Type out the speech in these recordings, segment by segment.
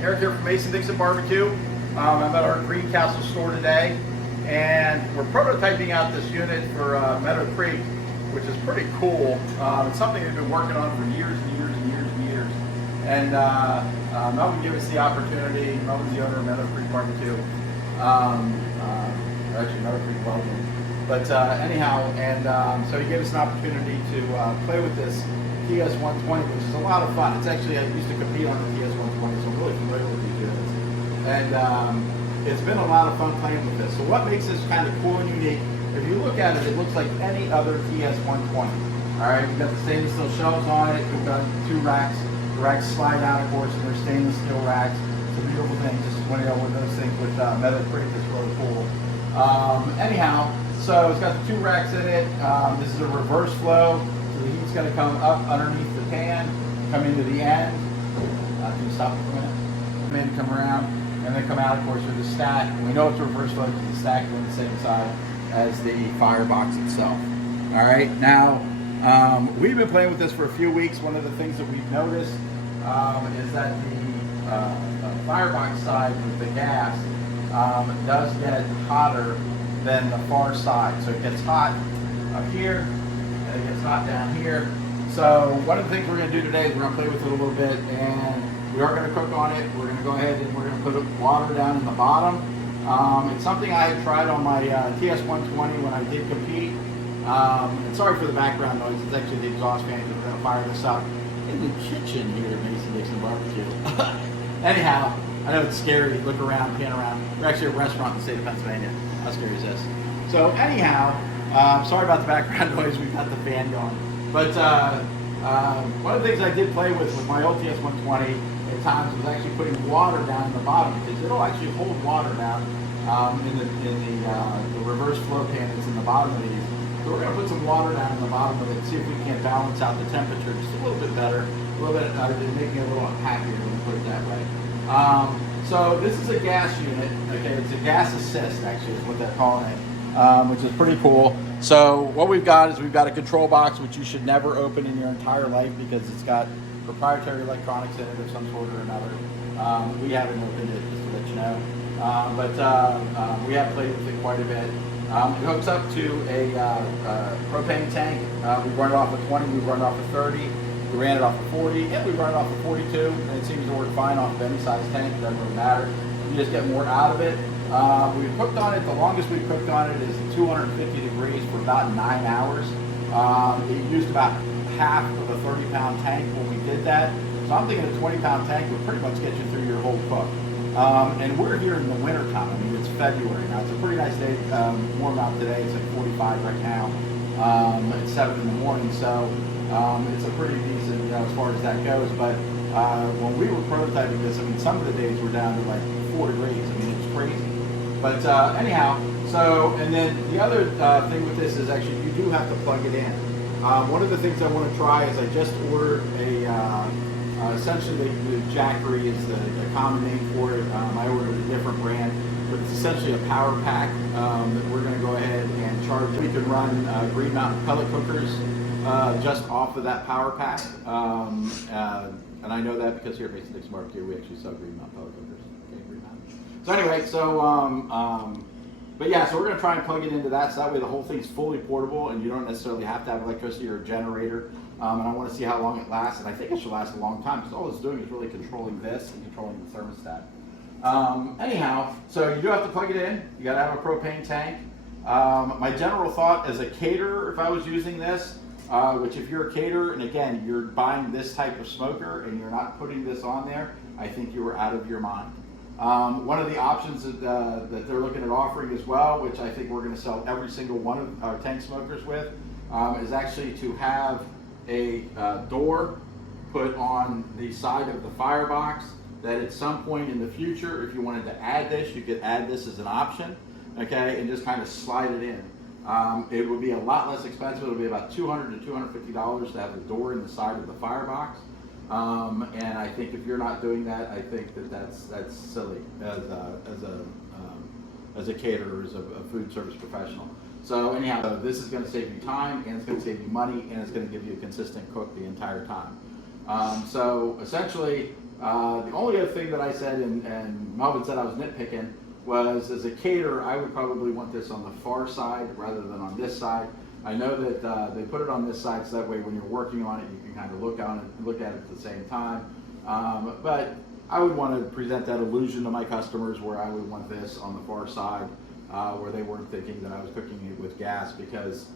Eric here from Dixon BBQ. I'm at our Greencastle store today, and we're prototyping out this unit for Meadow, which is pretty cool. It's something we've been working on for years and years and years and years. And Melvin gave us the opportunity. Melvin's the owner of Meadow BBQ. Actually, Meadow Welding. But anyhow, so he gave us an opportunity to play with this TS120, which is a lot of fun. It's actually, I used to compete on the TS120, so I'm really familiar with these units. And it's been a lot of fun playing with this. So what makes this kind of cool and unique, if you look at it, it looks like any other TS120. All right, we've got the stainless steel shelves on it. We've got 2 racks. The racks slide out, of course, and they're stainless steel racks. It's a beautiful thing. Just one of those things with Meadow that's really cool. Anyhow, so it's got the 2 racks in it. This is a reverse flow. So the heat's going to come up underneath the pan, come into the end. Can you stop it for a minute? Come in, come around, and then come out, of course, with the stack. And we know it's a reverse flow because the stack is on the same side as the Firebox itself. All right, now we've been playing with this for a few weeks. One of the things that we've noticed is that the Firebox side with the gas does get hotter than the far side. So it gets hot up here, and it gets hot down here. So one of the things we're going to do today is we're going to play with it a little bit, and we are going to cook on it. We're going to go ahead and we're going to put water down in the bottom. It's something I had tried on my TS120 when I did compete. And sorry for the background noise. It's actually the exhaust fan. We're going to fire this up in the kitchen here at Dixon BBQ. Anyhow, I know it's scary. Look around, pan around. We're actually a restaurant in the state of Pennsylvania. How scary is this? So anyhow, sorry about the background noise. We've got the fan going. But one of the things I did play with my old TS120 at times was actually putting water down in the bottom, because it'll actually hold water down in the reverse flow pan that's in the bottom of these. So we're going to put some water down in the bottom of it, see if we can't balance out the temperature just a little bit better, a little bit, make me a little happier when we put it that way. So this is a gas unit. Okay, it's a gas assist, actually, is what they're calling it, which is pretty cool. So what we've got is we've got a control box, which you should never open in your entire life because it's got proprietary electronics in it of some sort or another. We haven't opened it, just to let you know. But we have played with it quite a bit. It hooks up to a propane tank. We run it off of 20, we run it off of 30, we ran it off of 40, and we run it off of 42, and it seems to work fine off of any size tank. It doesn't really matter. You just get more out of it. We've cooked on it, the longest we've cooked on it is 250 degrees for about 9 hours. It used about half of a 30-pound tank when we did that. So I'm thinking a 20-pound tank would pretty much get you through your whole cook. And we're here in the winter time. I mean, it's February now. It's a pretty nice day, warm out today. It's like 45 right now. It's 7 in the morning, so it's a pretty decent, as far as that goes. But when we were prototyping this, I mean, some of the days were down to like 4 degrees. I mean, it's crazy. But anyhow, so, and then the other thing with this is actually you do have to plug it in. One of the things I want to try is I just ordered essentially the Jackery is the common name for it. I ordered a different brand, but it's essentially a power pack that we're going to go ahead and charge. We can run Green Mountain pellet cookers just off of that power pack. And I know that because here at Dixon BBQ we actually sell Green Mountain pellet cookers. Okay, Green Mountain. So anyway, so but yeah, so we're going to try and plug it into that, so that way the whole thing's fully portable and you don't necessarily have to have electricity or a generator. And I want to see how long it lasts, and I think it should last a long time because all it's doing is really controlling this and controlling the thermostat. Anyhow, so you do have to plug it in. You got to have a propane tank. My general thought as a caterer, if I was using this, which if you're a caterer, and again, you're buying this type of smoker and you're not putting this on there, I think you are out of your mind. One of the options that they're looking at offering as well, which I think we're going to sell every single one of our tank smokers with, is actually to have a door put on the side of the Firebox, that at some point in the future, if you wanted to add this, you could add this as an option, okay, and just kind of slide it in. It would be a lot less expensive. It would be about $200 to $250 to have the door in the side of the Firebox. And I think if you're not doing that, I think that that's silly as a caterer, as a food service professional. So anyhow, this is going to save you time, and it's going to save you money, and it's going to give you a consistent cook the entire time. So essentially, The only other thing that I said, and Melvin said I was nitpicking, was as a caterer, I would probably want this on the far side rather than on this side. I know that they put it on this side so that way when you're working on it, you can kind of look at it at the same time. But I would want to present that illusion to my customers where I would want this on the far side, where they weren't thinking that I was cooking it with gas, because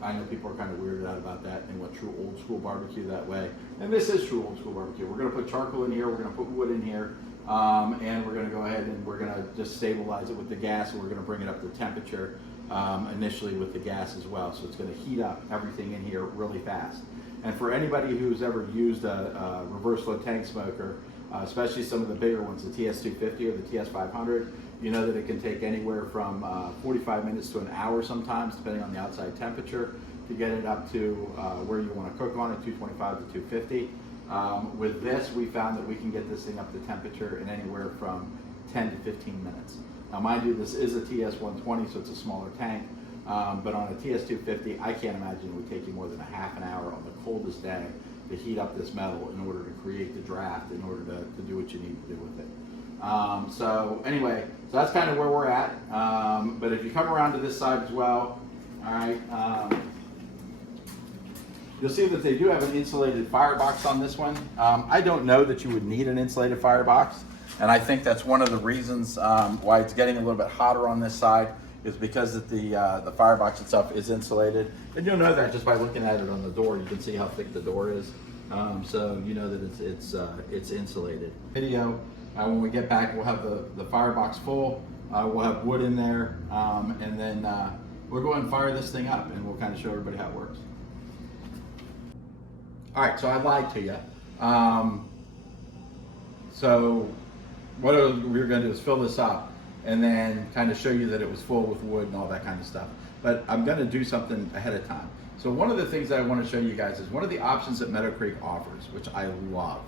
I know people are kind of weirded out about that and want true old school barbecue that way. And this is true old school barbecue. We're going to put charcoal in here, we're going to put wood in here, and we're going to go ahead and we're going to just stabilize it with the gas, and we're going to bring it up to temperature initially with the gas as well. So it's going to heat up everything in here really fast. And for anybody who's ever used a reverse flow tank smoker, especially some of the bigger ones, the TS250 or the TS500, you know that it can take anywhere from 45 minutes to an hour sometimes, depending on the outside temperature, to get it up to where you want to cook on it, 225 to 250. With this, we found that we can get this thing up to temperature in anywhere from 10 to 15 minutes. Now, mind you, this is a TS120, so it's a smaller tank, but on a TS250, I can't imagine it would take you more than a half an hour on the coldest day to heat up this metal in order to create the draft, in order to do what you need to do with it. So anyway, so that's kind of where we're at. But if you come around to this side as well, all right, you'll see that they do have an insulated firebox on this one. I don't know that you would need an insulated firebox, and I think that's one of the reasons why it's getting a little bit hotter on this side, is because that the firebox itself is insulated. And you'll know that just by looking at it on the door. You can see how thick the door is. So you know that it's insulated. Video, when we get back, we'll have the firebox full. We'll have wood in there, and then we'll go ahead and fire this thing up, and we'll kind of show everybody how it works. All right, so I lied to you. So what we're going to do is fill this up and then kind of show you that it was full with wood and all that kind of stuff. But I'm going to do something ahead of time. So one of the things that I want to show you guys is one of the options that Meadow Creek offers, which I love,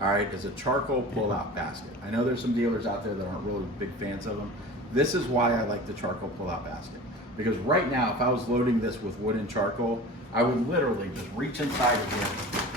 all right, is a charcoal pull-out basket. I know there's some dealers out there that aren't really big fans of them. This is why I like the charcoal pull-out basket. Because right now, if I was loading this with wood and charcoal, I would literally just reach inside of here.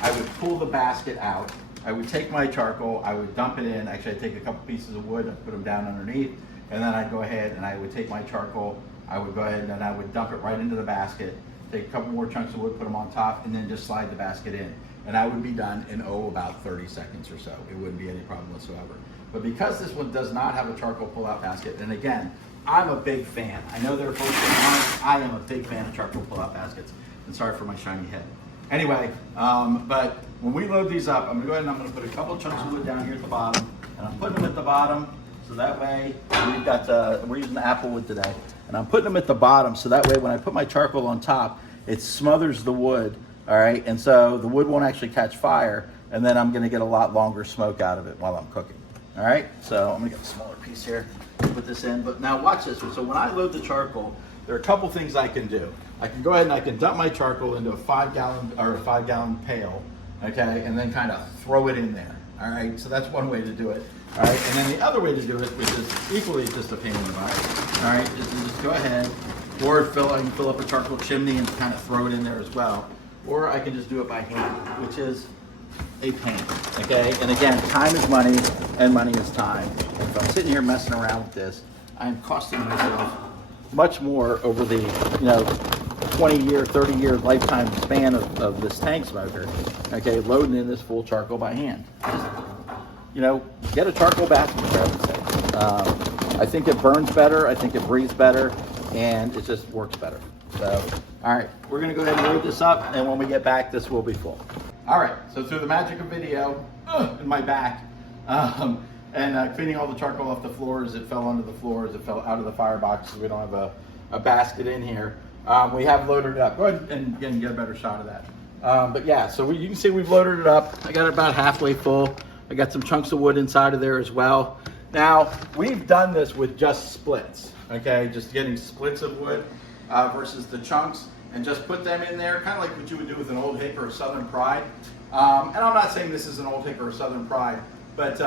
I would pull the basket out. I would take my charcoal, I would dump it in. Actually, I'd take a couple pieces of wood and put them down underneath. And then I'd go ahead and I would take my charcoal, I would go ahead and I would dump it right into the basket, take a couple more chunks of wood, put them on top, and then just slide the basket in. And I would be done in, about 30 seconds or so. It wouldn't be any problem whatsoever. But because this one does not have a charcoal pull-out basket, and again, I'm a big fan. I know there are folks that aren't. I am a big fan of charcoal pull-out baskets. And sorry for my shiny head. Anyway, but when we load these up, I'm gonna go ahead and I'm gonna put a couple chunks of wood down here at the bottom, and I'm putting them at the bottom, so that way we've got, we're using apple wood today, and I'm putting them at the bottom, so that way when I put my charcoal on top, it smothers the wood, all right, and so the wood won't actually catch fire, and then I'm gonna get a lot longer smoke out of it while I'm cooking. All right, so I'm gonna get a smaller piece here, put this in, but now watch this. So when I load the charcoal, there are a couple things I can do. I can go ahead and I can dump my charcoal into a 5-gallon pail, okay, and then kind of throw it in there. All right, so that's one way to do it. All right, and then the other way to do it, which is equally just a pain in the butt, all right, is to just go ahead, or I can fill up a charcoal chimney and kind of throw it in there as well, or I can just do it by hand, which is a pain, okay? And again, time is money, and money is time. And if I'm sitting here messing around with this, I'm costing myself much more over the 20-year, 30-year lifetime span of this tank smoker, okay, loading in this full charcoal by hand. Get a charcoal basket, for heaven's sake. I think it burns better, I think it breathes better, and it just works better. So, all right, we're gonna go ahead and load this up, and when we get back, this will be full. All right, so through the magic of video, in my back, and cleaning all the charcoal off the floors, it fell onto the floors, it fell out of the firebox, so we don't have a basket in here. We have loaded it up. Go ahead and again, get a better shot of that. But yeah, so you can see we've loaded it up. I got it about halfway full. I got some chunks of wood inside of there as well. Now, we've done this with just splits, okay? Just getting splits of wood versus the chunks, and just put them in there, kind of like what you would do with an Old Hickory or Southern Pride. And I'm not saying this is an Old Hickory or Southern Pride, but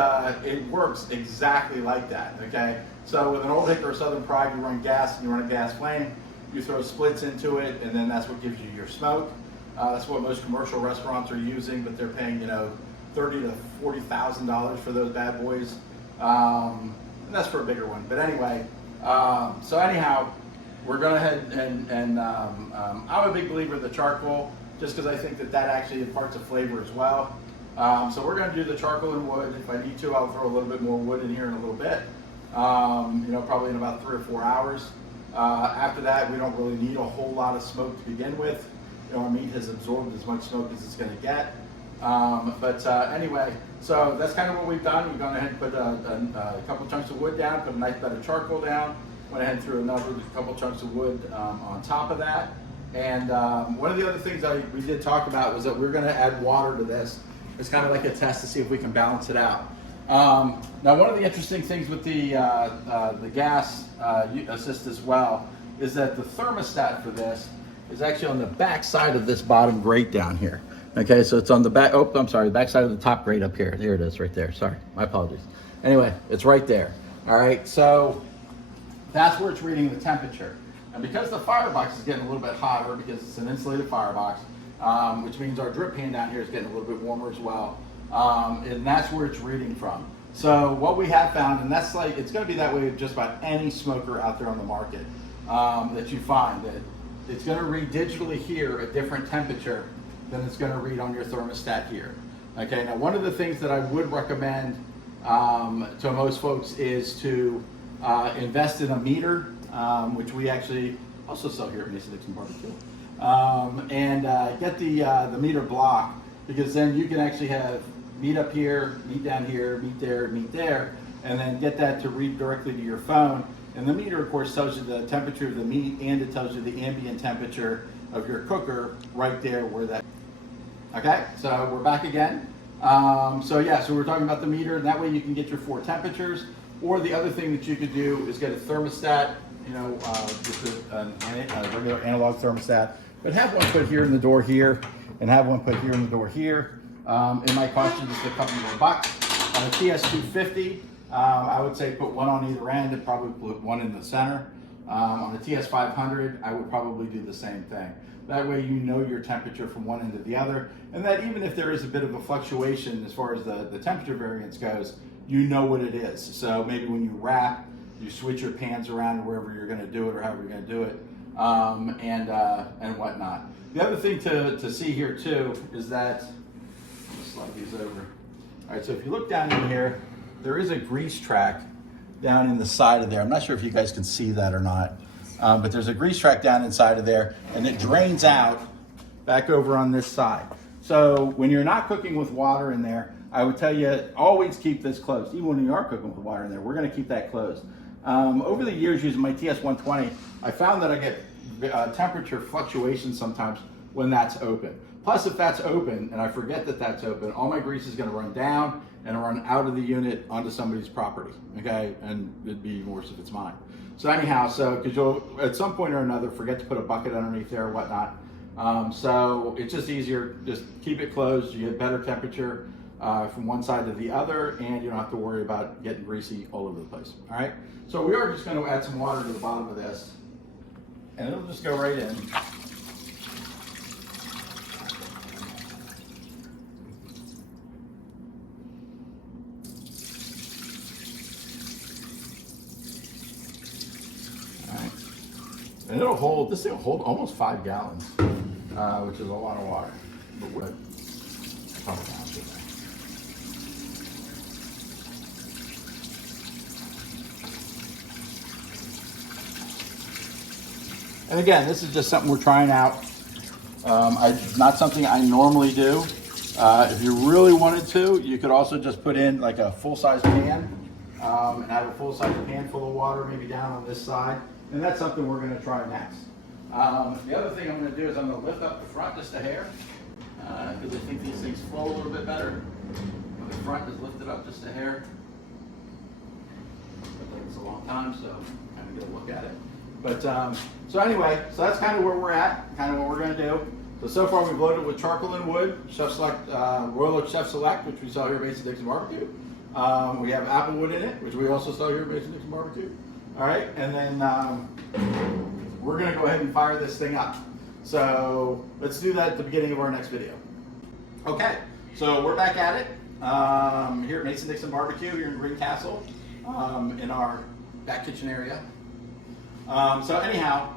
it works exactly like that, okay? So with an Old Hickory or Southern Pride, you run gas and you run a gas flame, you throw splits into it, and then that's what gives you your smoke. That's what most commercial restaurants are using, but they're paying, $30 $30,000 to $40,000 for those bad boys. And that's for a bigger one. But anyway, so anyhow, we're going to head and I'm a big believer of the charcoal, just because I think that actually imparts a flavor as well. So we're going to do the charcoal and wood. If I need to, I'll throw a little bit more wood in here in a little bit. You know, probably in about 3 or 4 hours. After that, we don't really need a whole lot of smoke to begin with. You know, our meat has absorbed as much smoke as it's going to get. Anyway, so that's kind of what we've done. We've gone ahead and put a couple chunks of wood down, put a nice bed of charcoal down, went ahead and threw another couple chunks of wood on top of that. And one of the other things we did talk about was that we're going to add water to this. It's kind of like a test to see if we can balance it out. Now, one of the interesting things with the gas assist as well is that the thermostat for this is actually on the back side of this bottom grate down here. Okay, so it's on the back, oh, I'm sorry, the back side of the top grate up here. There it is right there, sorry, my apologies. Anyway, it's right there. All right, so that's where it's reading the temperature. And because the Firebox is getting a little bit hotter because it's an insulated Firebox, which means our drip pan down here is getting a little bit warmer as well. And that's where it's reading from. So what we have found, and that's like, it's going to be that way with just about any smoker out there on the market that you find, that it's going to read digitally here a different temperature than it's going to read on your thermostat here. Okay, now one of the things that I would recommend to most folks is to invest in a meter, which we actually also sell here at Dixon BBQ, and get the meter block, because then you can actually have meat up here, meat down here, meat there, and then get that to read directly to your phone. And the meter, of course, tells you the temperature of the meat, and it tells you the ambient temperature of your cooker right there where that. Okay, so we're back again. So we're talking about the meter, and that way you can get your 4 temperatures. Or the other thing that you could do is get a thermostat, you know, just a regular analog thermostat, but have one put here in the door here, and have one put here in the door here. It might cost you just a couple more bucks. On a TS250, I would say put one on either end and probably put one in the center. On the TS500, I would probably do the same thing. That way you know your temperature from one end to the other, and that even if there is a bit of a fluctuation as far as the temperature variance goes, you know what it is. So maybe when you wrap, you switch your pans around wherever you're going to do it or however you're going to do it, and whatnot. The other thing to see here too is that, let's slide these over. All right, so if you look down in here, there is a grease track down in the side of there. I'm not sure if you guys can see that or not, but there's a grease track down inside of there, and it drains out back over on this side. So when you're not cooking with water in there, I would tell you always keep this closed. Even when you are cooking with water in there, we're going to keep that closed. Over the years using my TS120, I found that I get temperature fluctuations sometimes when that's open. Plus, if that's open and I forget that that's open, all my grease is going to run down and run out of the unit onto somebody's property, okay? And it'd be even worse if it's mine. So anyhow, because you'll at some point or another forget to put a bucket underneath there or whatnot. So it's just easier, just keep it closed. You get better temperature from one side to the other, and you don't have to worry about getting greasy all over the place. All right, so we are just going to add some water to the bottom of this, and it'll just go right in. All right, and it'll hold. This thing will hold almost 5 gallons, which is a lot of water. But what? And again, this is just something we're trying out. Not something I normally do. If you really wanted to, you could also just put in like a full-size pan and have a full-size pan full of water, maybe down on this side. And that's something we're going to try next. The other thing I'm going to do is I'm going to lift up the front just a hair, because I think these things flow a little bit better when the front is lifted up just a hair. It takes a long time, so kind of get a look at it. But so anyway, so that's kind of where we're at, kind of what we're going to do. So far we've loaded with charcoal and wood, Chef Select, Royal Oak Chef Select, which we sell here at Dixon BBQ. We have applewood in it, which we also sell here at Dixon BBQ. All right, and then we're going to go ahead and fire this thing up. So let's do that at the beginning of our next video. Okay, so we're back at it. here at Dixon BBQ here in Greencastle, in our back kitchen area. So anyhow,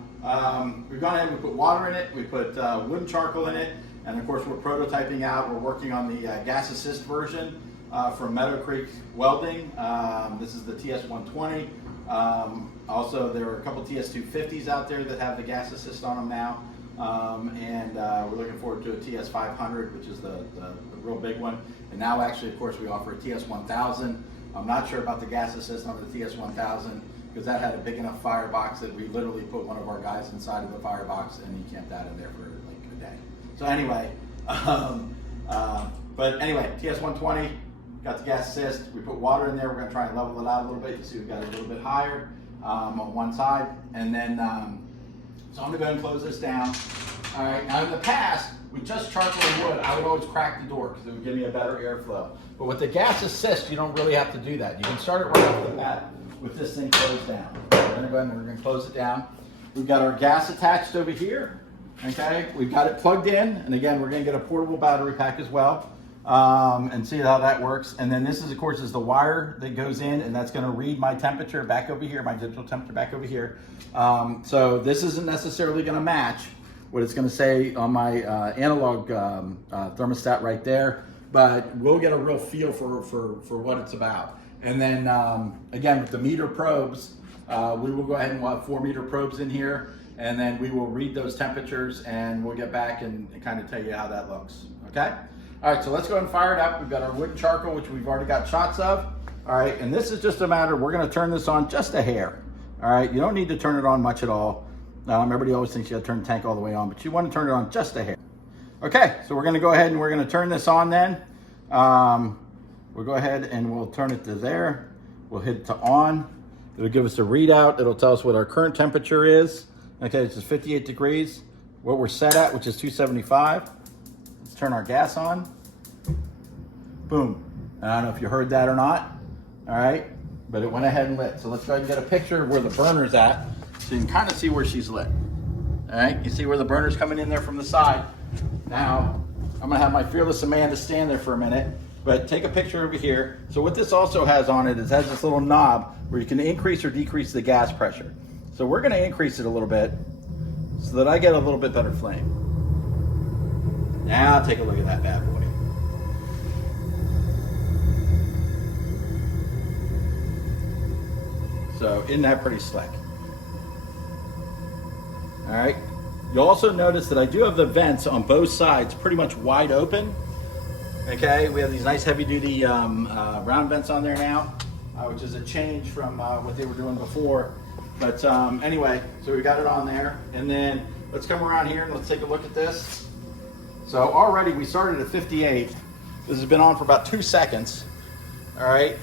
we've gone ahead and we put water in it, we put wood and charcoal in it, and of course we're prototyping out. We're working on the gas assist version from Meadow Welding. This is the TS120. Also, there are a couple TS250s out there that have the gas assist on them now. And we're looking forward to a TS500, which is the real big one. And now actually, of course, we offer a TS1000. I'm not sure about the gas assist on the TS1000 because that had a big enough firebox that we literally put one of our guys inside of the firebox and he camped out in there for like a day. So anyway, but anyway, TS120, got the gas assist. We put water in there. We're gonna try and level it out a little bit. You see we got it a little bit higher on one side. And then, so I'm gonna go ahead and close this down. All right, now in the past, with just charcoal and wood, I would always crack the door because it would give me a better airflow. But with the gas assist, you don't really have to do that. You can start it right off the bat with this thing closed down. We're gonna go ahead and we're gonna close it down. We've got our gas attached over here, okay? We've got it plugged in, and again, we're gonna get a portable battery pack as well, and see how that works. And then this is, of course, is the wire that goes in, and that's gonna read my temperature back over here, my digital temperature back over here. So this isn't necessarily gonna match what it's gonna say on my analog thermostat right there, but we'll get a real feel for what it's about. And then again, with the meter probes, we will go ahead and we'll have 4-meter probes in here, and then we will read those temperatures and we'll get back and kind of tell you how that looks, okay? All right, so let's go ahead and fire it up. We've got our wood and charcoal, which we've already got shots of. All right, and this is just a matter, we're gonna turn this on just a hair. All right, you don't need to turn it on much at all. Everybody always thinks you gotta turn the tank all the way on, but you wanna turn it on just a hair. Okay, so we're gonna go ahead and we're gonna turn this on then. We'll go ahead and we'll turn it to there. We'll hit to on. It'll give us a readout. It'll tell us what our current temperature is. Okay, this is 58 degrees. What we're set at, which is 275. Let's turn our gas on. Boom. I don't know if you heard that or not. All right, but it went ahead and lit. So let's go ahead and get a picture of where the burner's at so you can kind of see where she's lit. All right, you see where the burner's coming in there from the side. Now, I'm gonna have my fearless Amanda stand there for a minute, but take a picture over here. So what this also has on it is has this little knob where you can increase or decrease the gas pressure. So we're gonna increase it a little bit so that I get a little bit better flame. Now take a look at that bad boy. So isn't that pretty slick? All right. You'll also notice that I do have the vents on both sides pretty much wide open. Okay, we have these nice heavy-duty round vents on there now, which is a change from what they were doing before. But anyway, so we got it on there. And then let's come around here and let's take a look at this. So already we started at 58. This has been on for about 2 seconds. All right,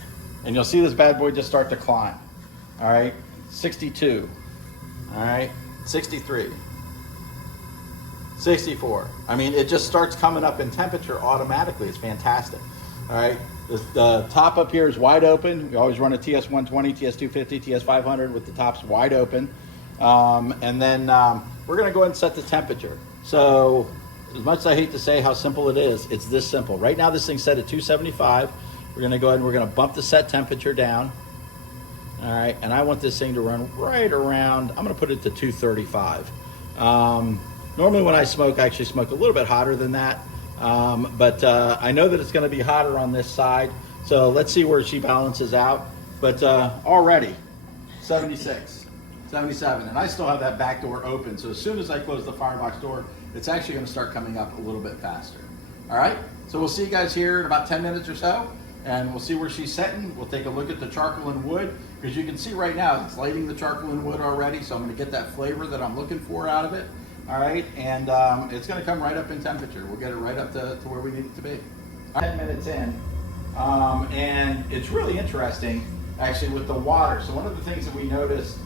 and you'll see this bad boy just start to climb. All right, 62. All right, 63. 64. I mean, it just starts coming up in temperature automatically. It's fantastic. All right, the top up here is wide open. We always run a TS120, TS250, TS500 with the tops wide open. And then we're gonna go ahead and set the temperature. So as much as I hate to say how simple it is, it's this simple. Right now this thing's set at 275. We're gonna go ahead and we're gonna bump the set temperature down. All right, and I want this thing to run right around, I'm gonna put it to 235. Normally when I smoke, I actually smoke a little bit hotter than that. But I know that it's gonna be hotter on this side. So let's see where she balances out. But already, 76, 77. And I still have that back door open. So as soon as I close the firebox door, it's actually gonna start coming up a little bit faster. All right, so we'll see you guys here in about 10 minutes or so. And we'll see where she's setting. We'll take a look at the charcoal and wood, because you can see right now it's lighting the charcoal and wood already. So I'm gonna get that flavor that I'm looking for out of it. All right, and it's gonna come right up in temperature. We'll get it right up to where we need it to be. 10 minutes in, and it's really interesting actually with the water. So one of the things that we noticed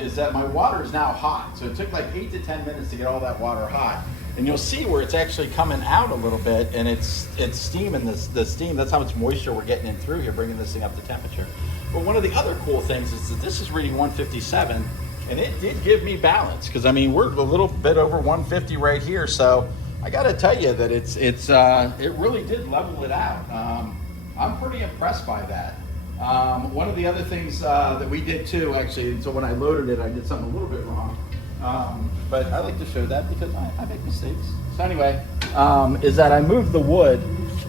is that my water is now hot. So it took like 8 to 10 minutes to get all that water hot. And you'll see where it's actually coming out a little bit, and it's steaming the steam. That's how much moisture we're getting in through here, bringing this thing up to temperature. But one of the other cool things is that this is reading 157. And it did give me balance, because I mean, we're a little bit over 150 right here. So I got to tell you that it really did level it out. I'm pretty impressed by that. One of the other things that we did too, actually, so when I loaded it, I did something a little bit wrong. But I like to show that because I make mistakes. So anyway, is that I moved the wood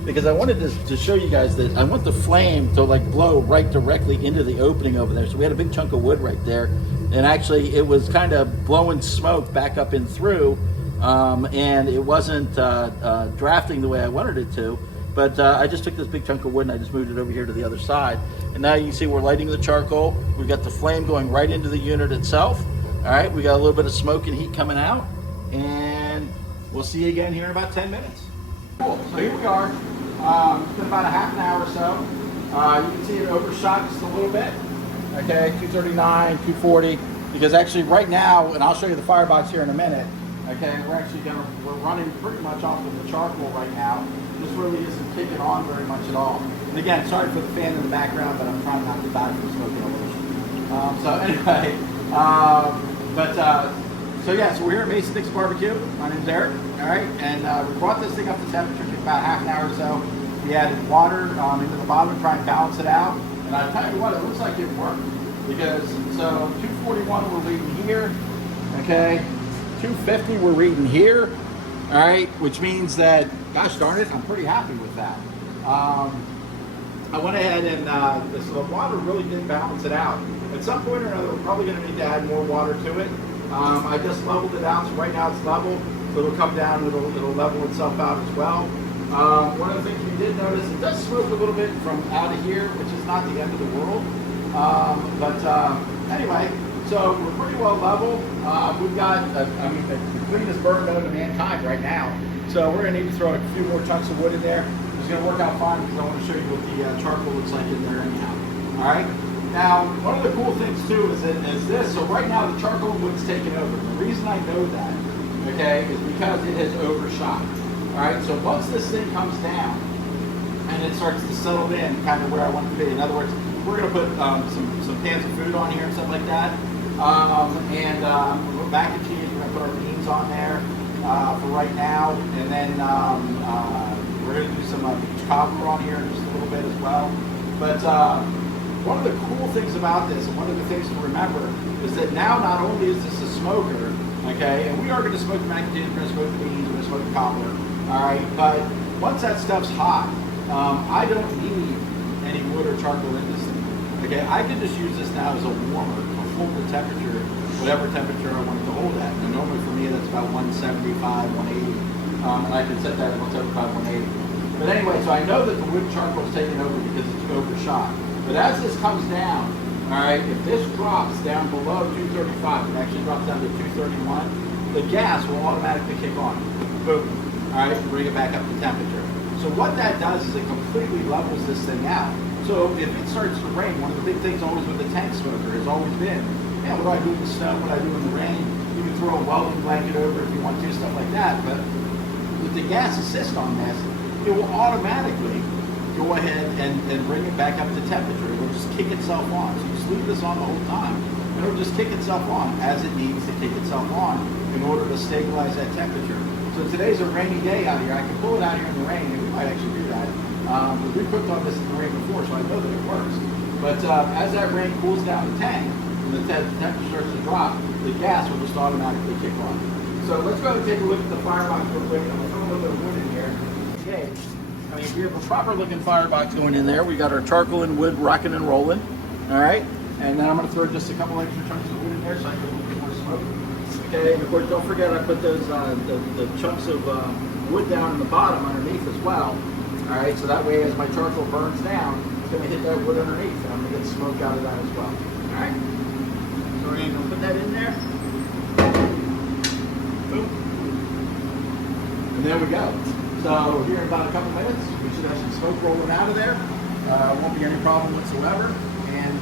because I wanted to show you guys that I want the flame to like blow right directly into the opening over there. So we had a big chunk of wood right there, and actually it was kind of blowing smoke back up and through, and it wasn't drafting the way I wanted it to. But I just took this big chunk of wood and I just moved it over here to the other side. And now you can see we're lighting the charcoal. We've got the flame going right into the unit itself. All right, we got a little bit of smoke and heat coming out, and we'll see you again here in about 10 minutes. Cool, so here we are. It's been about a half an hour or so. You can see it overshot just a little bit. Okay, 239, 240, because actually right now, and I'll show you the firebox here in a minute, okay, we're running pretty much off of the charcoal right now. This really isn't kicking on very much at all. And again, sorry for the fan in the background, but I'm trying not to die from smoke inhalation. So anyway, so yeah, so we're here at Dixon BBQ. My name's Eric, all right, and we brought this thing up to temperature for about half an hour or so. We added water into the bottom to try and balance it out. And I tell you what, it looks like it worked. Because, so 241 we're reading here, okay, 250 we're reading here, all right, which means that, gosh darn it, I'm pretty happy with that. I went ahead and so the water really did balance it out. At some point or another, we're probably going to need to add more water to it. I just leveled it out, so right now it's level, so it'll come down, it'll level itself out as well. One of the things we did notice, it does smoke a little bit from out of here, which is not the end of the world. Anyway, so we're pretty well level. We've got, the cleanest burn known to mankind right now. So we're going to need to throw a few more chunks of wood in there. It's going to work out fine because I want to show you what the charcoal looks like in there anyhow. All right. Now, one of the cool things too is this. So right now the charcoal wood's taken over. The reason I know that, okay, is because it has overshot. All right. So once this thing comes down and it starts to settle in, kind of where I want it to be. In other words, we're going to put some cans of food on here and stuff like that. We'll put mac and cheese. We're going to put our beans on there for right now. And then we're going to do some beach cobbler on here in just a little bit as well. But one of the cool things about this, and one of the things to remember, is that now not only is this a smoker, okay, and we are going to smoke the mac and cheese, we're going to smoke the beans, we're going to smoke the cobbler, all right, but once that stuff's hot, I don't need any wood or charcoal in this thing. Okay, I can just use this now as a warmer to hold the temperature, whatever temperature I want it to hold at. And normally for me that's about 175, 180, and I can set that at 175, 180. But anyway, so I know that the wood charcoal is taking over because it's overshot. But as this comes down, all right, if this drops down below 235, it actually drops down to 231, the gas will automatically kick on. Boom. All right, bring it back up to temperature. So what that does is it completely levels this thing out. So if it starts to rain, one of the big things always with the tank smoker has always been, man, what do I do in the snow? What do I do in the rain? You can throw a welding blanket over if you want to, stuff like that. But with the gas assist on this, it will automatically go ahead and bring it back up to temperature. It will just kick itself on. So you just leave this on the whole time. And it'll just kick itself on as it needs to kick itself on in order to stabilize that temperature. So today's a rainy day out here. I can pull it out here in the rain, and we might actually do that. We cooked on this in the rain before, so I know that it works. But as that rain cools down the tank, and the temperature starts to drop, the gas will just automatically kick on. So let's go ahead and take a look at the firebox real quick. I'm going to throw a little bit of wood in here. Okay. I mean, we have a proper looking firebox going in there. We got our charcoal and wood rocking and rolling. All right. And then I'm going to throw just a couple extra chunks of wood in there so I can get a little bit more smoke. Okay. And of course, don't forget I put those the chunks of wood down in the bottom underneath as well. All right, so that way as my charcoal burns down, it's going to hit that wood underneath, and I'm going to get smoke out of that as well. All right, so we're going to put that in there. Boom. And there we go. So here in about a couple minutes, we should have some smoke rolling out of there. Won't be any problem whatsoever. And,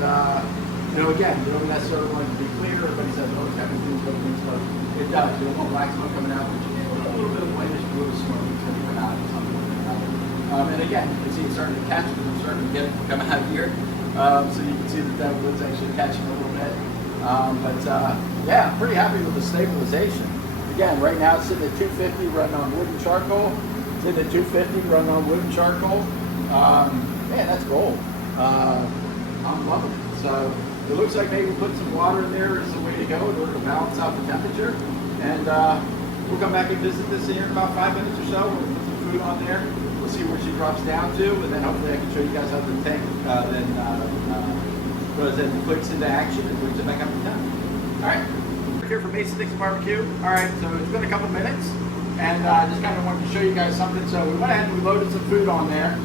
again, you don't necessarily want it to be clear. Everybody says, oh, it's having clean smoke. It does. You don't want black smoke coming out, but you get a little bit of whitish blue smoke that's going to come out or something. And again, you can see it's starting to catch because I'm starting to get it coming out here. So you can see that wood's actually catching a little bit. Yeah, I'm pretty happy with the stabilization. again, right now it's sitting at 250 running on wood and charcoal. It's sitting at 250 running on wood and charcoal. Man, that's gold. I'm loving it. So it looks like maybe put some water in there is the way to go in order to balance out the temperature. And we'll come back and visit this here in about 5 minutes or so. We'll put some food on there. We'll see where she drops down to, and then hopefully I can show you guys how the tank then goes and clicks into action and brings it back up to temp. All right. We're here for Dixon BBQ. All right, so it's been a couple minutes, and just kind of wanted to show you guys something. So we went ahead and we loaded some food on there.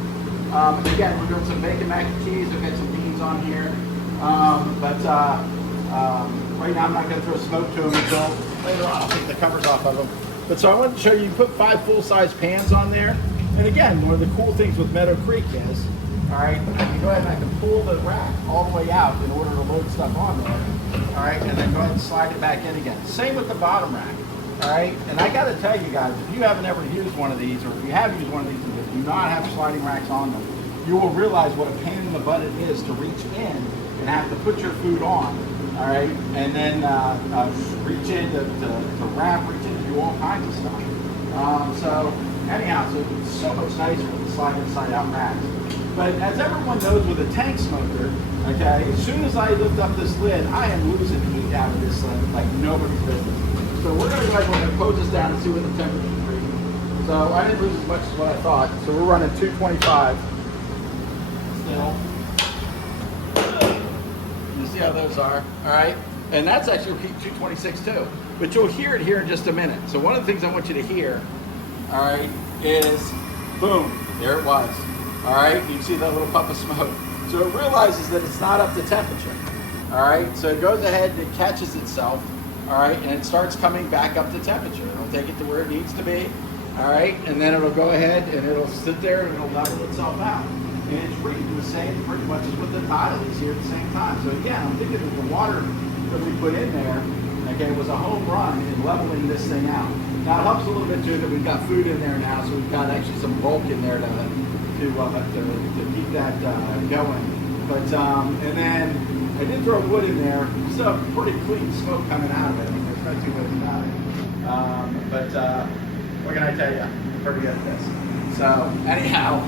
Again, we're doing some bacon mac and cheese. I've got some beans on here. Right now I'm not going to throw smoke to them until later on. I'll take the covers off of them. But so I wanted to show you, put 5 full-size pans on there. And again, one of the cool things with Meadow Creek is, all right, I can go ahead and I can pull the rack all the way out in order to load stuff on there. All right, and then go ahead and slide it back in again. Same with the bottom rack. All right, and I got to tell you guys, if you haven't ever used one of these, or if you have used one of these and do not have sliding racks on them, you will realize what a pain in the butt it is to reach in and have to put your food on, all right, and then reach in to wrap, reach in to do all kinds of stuff. So anyhow, so it's so much nicer with the slide inside out racks. But as everyone knows with a tank smoker, okay, as soon as I lift up this lid, I am losing heat out of this lid like nobody's business. So we're going to go ahead and close this down and see what the temperature is reading. So I didn't lose as much as what I thought. So we're running 225 still. You see how those are, all right? And that's actually repeat 226 too. But you'll hear it here in just a minute. So one of the things I want you to hear, all right, is boom, there it was. All right, you can see that little puff of smoke. So it realizes that it's not up to temperature. All right, so it goes ahead and it catches itself, all right, and it starts coming back up to temperature. It'll take it to where it needs to be, all right, and then it'll go ahead and it'll sit there and it'll level itself out. And it's reading the same pretty much as what the dial is here at the same time. So again, I'm thinking that the water that we put in there, okay, was a home run in leveling this thing out. Now it helps a little bit too that we've got food in there now, so we've got actually some bulk in there to keep that going. But and then I did throw wood in there. Still pretty clean smoke coming out of it. I mean, there's not too much about it. What can I tell you? I'm pretty good at this. So anyhow,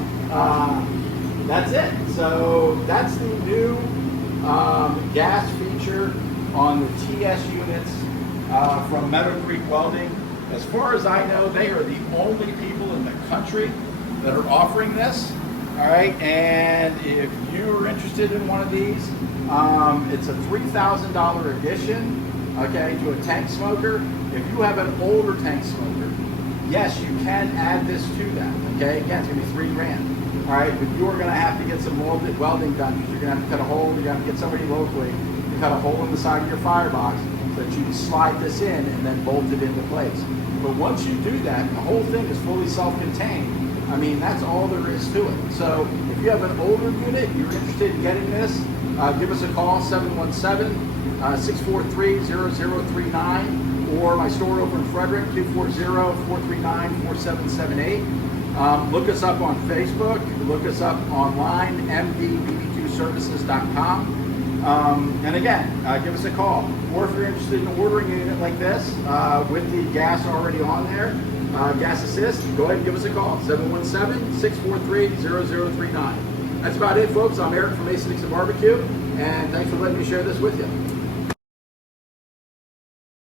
that's it. So that's the new gas feature on the TS units from Meadow Creek Welding. As far as I know, they are the only people in the country that are offering this. All right, and if you're interested in one of these, it's a $3,000 addition, okay, to a tank smoker. If you have an older tank smoker, yes, you can add this to that, okay? Again, it's gonna be $3,000, all right? But you are gonna have to get some welding done because you're gonna have to cut a hole, you're gonna have to get somebody locally to cut a hole in the side of your firebox so that you can slide this in and then bolt it into place. But once you do that, the whole thing is fully self-contained. I mean, that's all there is to it. So if you have an older unit, you're interested in getting this, give us a call, 717-643-0039, or my store over in Frederick, 240-439-4778. Look us up on Facebook, look us up online, mdbbqservices.com. And again, give us a call. Or if you're interested in ordering a unit like this with the gas already on there, gas assist, go ahead and give us a call, 717-643-0039. That's about it, folks. I'm Eric from Dixon BBQ, and thanks for letting me share this with you.